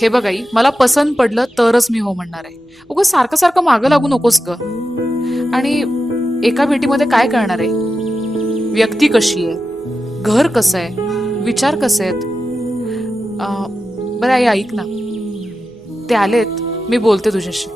हे बघ आई, मला पसंत पडलं तरच मी हो म्हणणार आहे. उगाच सारखं सारखं मागं लागू नकोस ग. आणि एका भेटीमध्ये काय करणार आहे? व्यक्ती कशी आहे, घर कसं आहे, विचार कसे आहेत. बरं आई ऐक ना, ते आलेत, मी बोलते तुझ्याशी.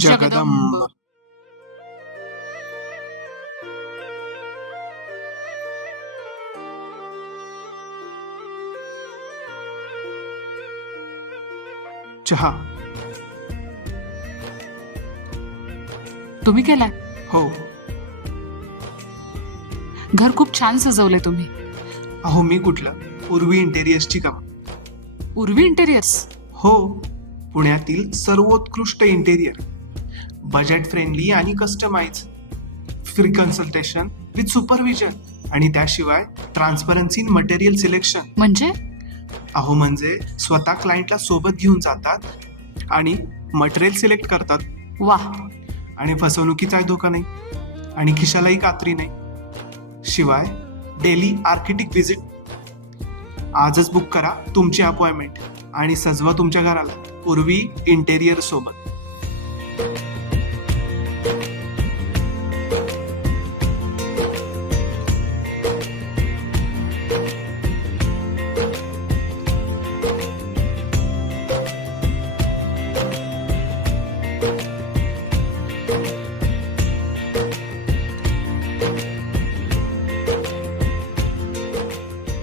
जगदंब. चहा. तुम्ही केलाय? हो. घर खूप छान सजवलंय तुम्ही. अहो मी कुठलं, पूर्वी इंटेरियर्सची काम. उर्वी इंटेरियर्स. हो, पुण्यातील सर्वोत्कृष्ट इंटेरियर, बजेट फ्रेंडली आणि customise, free consultation with supervision, आणि त्याशिवाय ट्रान्सपरन्सी इन मटेरियल सिलेक्शन. म्हणजे अहो म्हणजे स्वतः क्लायंटला सोबत घेऊन जातात आणि मटेरियल सिलेक्ट करतात, वा. आणि फसवणुकीचाही धोका नाही आणि खिशालाही कात्री नाही. शिवाय डेली आर्किटेक्ट व्हिजिट. आजच बुक करा तुमची अपॉइंटमेंट आणि सजवा तुमच्या घराला पूर्वी इंटेरियर सोबत.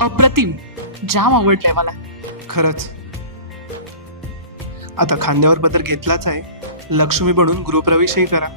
अप्रतिम, जाम आवडलंय मला. खरंच. आता खांद्यावर पदर घेतलाच आहे, लक्ष्मी बनून गृहप्रवेशही करा.